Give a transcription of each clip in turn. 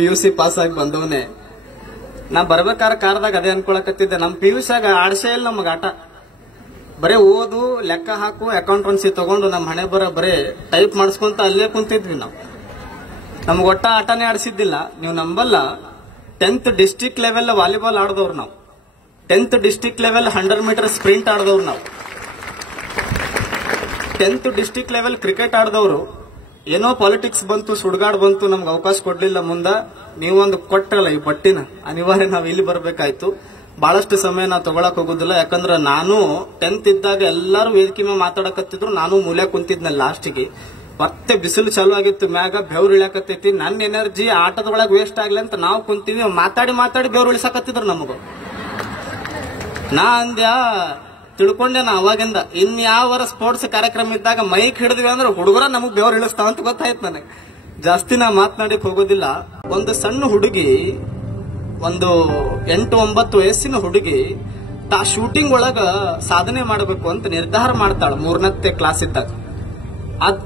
PUC pass ಆಗಿ ಬಂದವನೇ. ನಾ ಬರ್ಬೇಕಾರ ಕಾರ್ದಾಗ ಅದೇ ಅನ್ಕೊಳಕತ್ತಿದ್ದೆ, ನಮ್ PUCಯಾಗ ಆಡ್ಸೇ ಇಲ್ಲ ನಮಗ ಆಟ. ಬರೇ ಓದು, ಲೆಕ್ಕ ಹಾಕು, ಅಕೌಂಟೆನ್ಸಿ ತಗೊಂಡು ನಮ್ ಹಣೆ ಬರೇ ಟೈಪ್ ಮಾಡಿಸ್ಕೊಂತ ಅಲ್ಲೇ ಕುಂತಿದ್ವಿ ನಾವು. ನಮ್ಗೆ ಒಟ್ಟ ಆಟನೇ ಆಡಿಸಿದ್ದಿಲ್ಲ. ನೀವು ನಂಬಲ್ಲ, 10th ಡಿಸ್ಟ್ರಿಕ್ಟ್ ಲೆವೆಲ್ ವಾಲಿಬಾಲ್ ಆಡ್ದವ್ರು ನಾವು, 10th district level 100 metre sprint ಆಡ್ದವ್ರು ನಾವು, 10th ಡಿಸ್ಟ್ರಿಕ್ಟ್ ಲೆವೆಲ್ ಕ್ರಿಕೆಟ್ ಆಡ್ದವ್ರು. ಏನೋ ಪಾಲಿಟಿಕ್ಸ್ ಬಂತು, ಸುಡ್ಗಾಡ್ ಬಂತು, ನಮ್ಗೆ ಅವಕಾಶ ಕೊಡ್ಲಿಲ್ಲ. ಮುಂದ ನೀವೊಂದು ಕೊಟ್ಟರಲ್ಲ ಈ ಬಟ್ಟಿನ, ಅನಿವಾರ್ಯ ನಾವ್ ಇಲ್ಲಿ ಬರ್ಬೇಕಾಯ್ತು. ಬಹಳಷ್ಟು ಸಮಯ ನಾವು ತಗೊಳಕ್ ಹೋಗುದಿಲ್ಲ, ಯಾಕಂದ್ರೆ ನಾನು 10th ಇದ್ದಾಗ ಎಲ್ಲಾರು ವೇದಿಕೆ ಮೇಲೆ ಮಾತಾಡಕತ್ತಿದ್ರು, ನಾನು ಮೂಲೆ ಕುಂತಿದ್ನ. ಲಾಸ್ಟಿಗೆ ಮತ್ತೆ ಬಿಸಿಲು ಚಾಲು ಆಗಿತ್ತು, ಮ್ಯಾಗ ಬೆವ್ರು ಇಳಿಯಾಕತ್ತೈತಿ. ನನ್ನ ಎನರ್ಜಿ ಆಟದೊಳಗೆ ವೇಸ್ಟ್ ಆಗ್ಲಿ ಅಂತ ನಾವು ಕುಂತಿದ್ವಿ. ಮಾತಾಡಿ ಮಾತಾಡಿ ಬೆವ್ರು ಇಳಿಸಾಕತ್ತಿದ್ರು ನಮಗ. ನಾ ಅಂದ್ಯ ತಿಳ್ಕೊಂಡೆ ನಾ ಅವಾಗಿಂದ, ಇನ್ಯಾವರ ಸ್ಪೋರ್ಟ್ಸ್ ಕಾರ್ಯಕ್ರಮ ಇದ್ದಾಗ ಮೈಕ್ ಹಿಡಿದ್ವಿ ಅಂದ್ರೆ ಹುಡುಗರ ನಮಗ್ ಬೆವ್ರು ಇಳಿಸ್ತಾವಂತ ಗೊತ್ತಾಯ್ತು ನನಗೆ. ಜಾಸ್ತಿ ನಾ ಮಾತನಾಡಿಕ್ ಹೋಗೋದಿಲ್ಲ. ಒಂದು ಸಣ್ಣ ಹುಡುಗಿ, ಒಂದು 8-9 ವಯಸ್ಸಿನ ಹುಡುಗಿ ಶೂಟಿಂಗ್ ಒಳಗ ಸಾಧನೆ ಮಾಡಬೇಕು ಅಂತ ನಿರ್ಧಾರ ಮಾಡ್ತಾಳ 3ನೇ ಕ್ಲಾಸ್ ಇದ್ದಾಗ.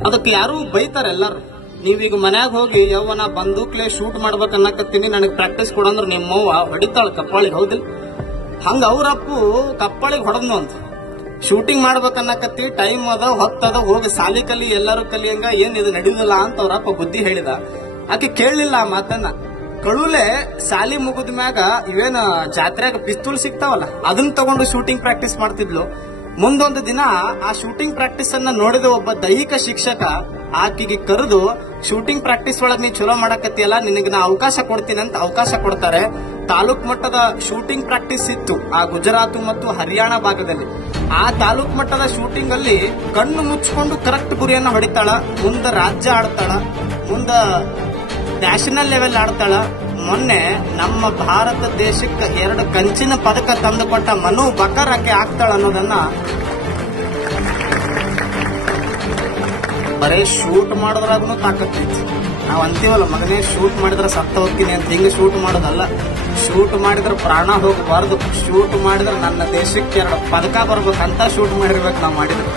ಅದಕ್ಕೆ ಯಾರು ಬೈತಾರೆ ಎಲ್ಲಾರು. ನೀವೀಗ ಮನ್ಯಾಗ ಹೋಗಿ ಯವ್ವ ನಾ ಬಂದೂಕ್ಲೆ ಶೂಟ್ ಮಾಡ್ಬೇಕು ಅನ್ನಕತ್ತೀನಿ, ನನಗೆ ಪ್ರಾಕ್ಟೀಸ್ ಕೊಡಂದ್ರೆ ನಿಮ್ಮವ್ವ ಹೊಡಿತಾಳ ಕಪ್ಪಾಳಿಗೆ, ಹೌದಿಲ್ಲ? ಹಂಗ ಅವ್ರಪ್ಪು ಕಪ್ಪಾಳಿಗೆ ಹೊಡೆದ್ನು ಅಂತ. ಶೂಟಿಂಗ್ ಮಾಡ್ಬೇಕನ್ನಕತ್ತಿ, ಟೈಮ್ ಅದ, ಹೊತ್ತದ, ಹೋಗಿ ಸಾಲಿ ಕಲಿ, ಎಲ್ಲರೂ ಕಲಿಯಂಗ, ಏನ್ ಇದು ನಡೀಲಿಲ್ಲ ಅಂತ ಅವ್ರಪ್ಪ ಬುದ್ಧಿ ಹೇಳಿದ. ಆಕೆ ಕೇಳಲಿಲ್ಲ ಆ ಮಾತನ್ನ. ಕಳುಲೆ ಸಾಲಿ ಮುಗಿದ ಮ್ಯಾಗ ಇವೇನ ಜಾತ್ರೆಯಾಗ ಪಿಸ್ತೂಲ್ ಸಿಗ್ತಾವಲ್ಲ, ಅದನ್ನ ತಗೊಂಡು ಶೂಟಿಂಗ್ ಪ್ರಾಕ್ಟೀಸ್ ಮಾಡ್ತಿದ್ಲು. ಮುಂದೊಂದು ದಿನ ಆ ಶೂಟಿಂಗ್ ಪ್ರಾಕ್ಟೀಸ್ ಅನ್ನ ನೋಡಿದ ಒಬ್ಬ ದೈಹಿಕ ಶಿಕ್ಷಕ ಆಕೆಗೆ ಕರೆದು, ಶೂಟಿಂಗ್ ಪ್ರಾಕ್ಟೀಸ್ ಒಳಗ್ ನೀ ಚಲೋ ಮಾಡಕತ್ತಿಯಲ್ಲ, ನಿನಗೆ ನಾ ಅವಕಾಶ ಕೊಡ್ತೀನಿ ಅಂತ ಅವಕಾಶ ಕೊಡ್ತಾರೆ. ತಾಲೂಕ್ ಮಟ್ಟದ ಶೂಟಿಂಗ್ ಪ್ರಾಕ್ಟೀಸ್ ಇತ್ತು ಆ ಗುಜರಾತ್ ಮತ್ತು ಹರಿಯಾಣ ಭಾಗದಲ್ಲಿ. ಆ ತಾಲೂಕ್ ಮಟ್ಟದ ಶೂಟಿಂಗ್ ಅಲ್ಲಿ ಕಣ್ಣು ಮುಚ್ಚಿಕೊಂಡು ಕರೆಕ್ಟ್ ಗುರಿಯನ್ನ ಹೊಡಿತಾಳ. ಮುಂದ ರಾಜ್ಯ ಆಡ್ತಾಳ, ಮುಂದ ನ್ಯಾಷನಲ್ ಲೆವೆಲ್ ಆಡ್ತಾಳ. ಮೊನ್ನೆ ನಮ್ಮ ಭಾರತ ದೇಶಕ್ಕೆ 2 ಕಂಚಿನ ಪದಕ ತಂದುಕೊಟ್ಟ ಮನು ಬಕರ್ ಆಕೆ ಆಗ್ತಾಳ ಅನ್ನೋದನ್ನ ಬರೇ ಶೂಟ್ ಮಾಡೋದ್ರಾಗೂ ತಾಕತ್ತೈತಿ. ನಾವ್ ಅಂತೀವಲ್ಲ, ಮಗನೇ ಶೂಟ್ ಮಾಡಿದ್ರೆ ಸತ್ತ ಹೋಗ್ತೀನಿ ಅಂತ. ಹಿಂಗೆ ಶೂಟ್ ಮಾಡೋದಲ್ಲ, ಶೂಟ್ ಮಾಡಿದ್ರೆ ಪ್ರಾಣ ಹೋಗಬಾರ್ದು. ಶೂಟ್ ಮಾಡಿದ್ರೆ ನನ್ನ ದೇಶಕ್ಕೆ 2 ಪದಕ ಬರ್ಬೇಕಂತ ಶೂಟ್ ಮಾಡಿರ್ಬೇಕು ನಾವ್ ಮಾಡಿದ್ರೆ.